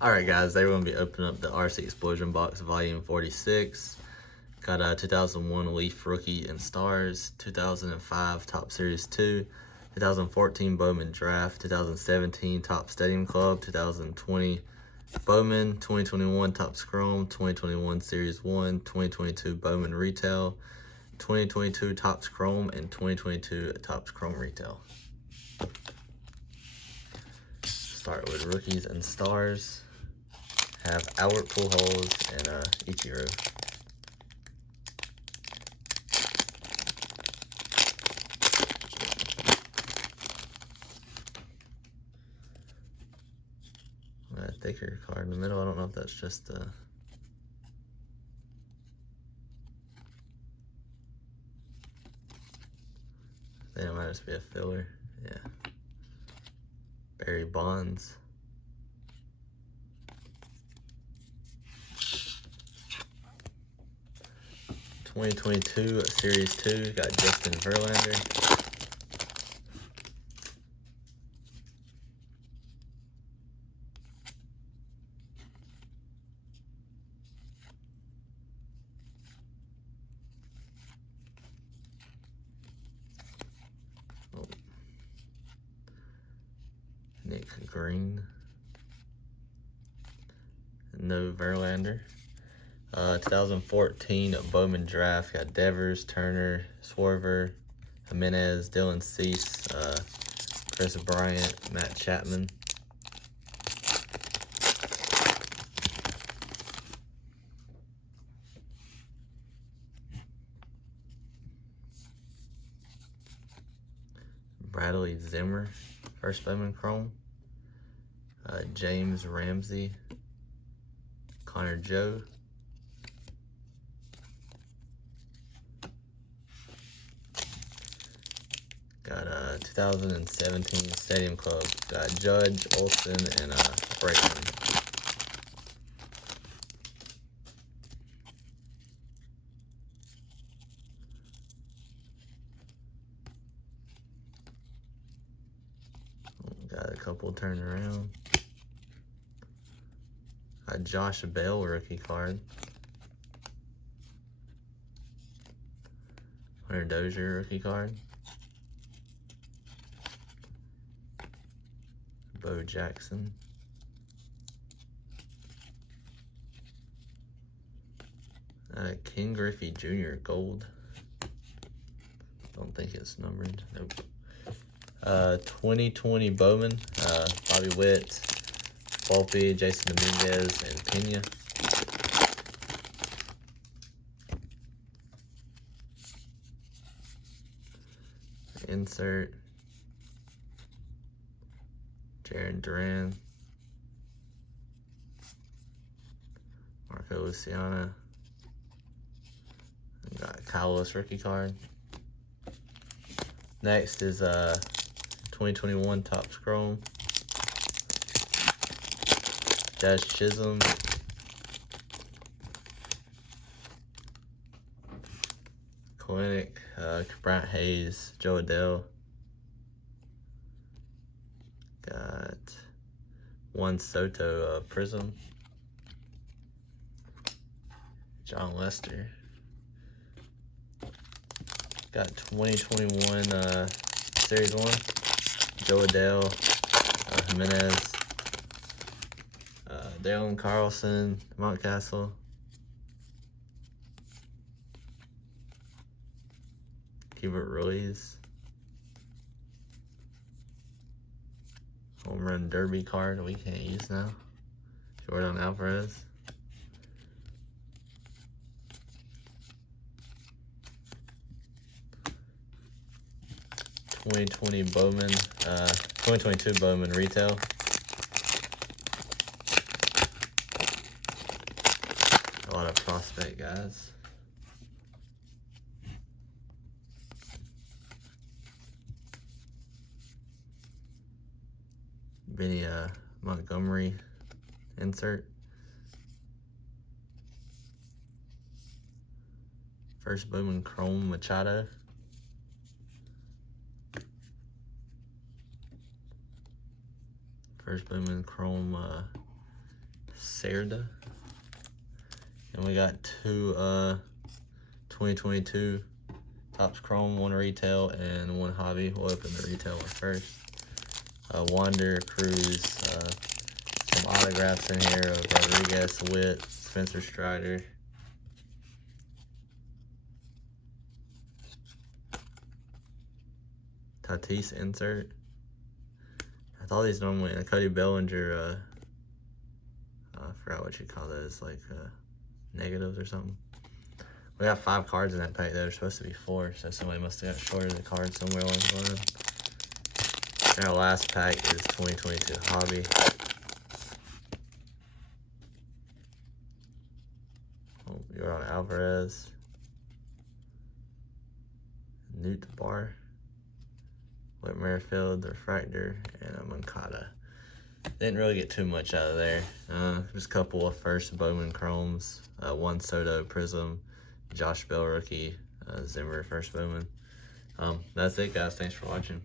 Alright guys, today we're going to be opening up the RC Explosion box volume 46. Got a 2001 Leaf Rookie and Stars, 2005 Top Series 2, 2014 Bowman Draft, 2017 Top Stadium Club, 2020 Bowman, 2021 Topps Chrome, 2021 Series 1, 2022 Bowman Retail, 2022 Topps Chrome, and 2022 Topps Chrome Retail. Start with Rookies and Stars. Have Albert Pujols and Ichiro. A thicker card in the middle. I don't know if that's just I think it might just be a filler. Yeah. Barry Bonds. '22 Series 2 got Justin Verlander. Nick Green. No Verlander. 2014 Bowman Draft got Devers, Turner, Swerver, Jimenez, Dylan Cease, Chris Bryant, Matt Chapman. Bradley Zimmer, first Bowman Chrome. James Ramsey, Connor Joe. Got 2017 Stadium Club. Got Judge, Olsen, and Brakeman. Got a couple turn around. Got Josh Bell rookie card. Hunter Dozier rookie card. Bo Jackson. Ken Griffey Jr. gold. Don't think it's numbered. Nope. 2020 Bowman, Bobby Witt, Volpe, Jason Dominguez, and Pena. Insert. Jaron Duran. Marco Luciana. Got Kyle Lewis rookie card. Next is 2021 Topps Chrome. Jazz Chisholm. Kalinick, Brant Hayes, Joe Adele. Got Juan Soto Prism. John Lester. Got 2021 Series 1. Joe Adele, Jimenez, Dalen Carlson, Mountcastle. Hubert Ruiz. Home Run Derby card we can't use now. Jordan Alvarez. '2020 Bowman, 2022 Bowman Retail. A lot of prospect guys. Benny Montgomery insert. First Bowman Chrome Machado. First Bowman Chrome Serda. And we got two 2022 Topps Chrome, one retail and one hobby. We'll open the retail one first. Wander, Cruz, some autographs in here of Rodriguez, Witt, Spencer Strider. Tatis insert. I thought these normally, Cody Bellinger, I forgot what you call those, like negatives or something. We got 5 cards in that pack. There were supposed to be 4, so somebody must have got short of the card somewhere along the line. And our last pack is 2022 hobby. Oh, you're on Alvarez. Newt Bar. Whit Merrifield, the Refractor, and a Moncada. Didn't really get too much out of there. Just a couple of first Bowman Chromes, one Soto Prism, Josh Bell rookie, Zimmer first Bowman. That's it, guys. Thanks for watching.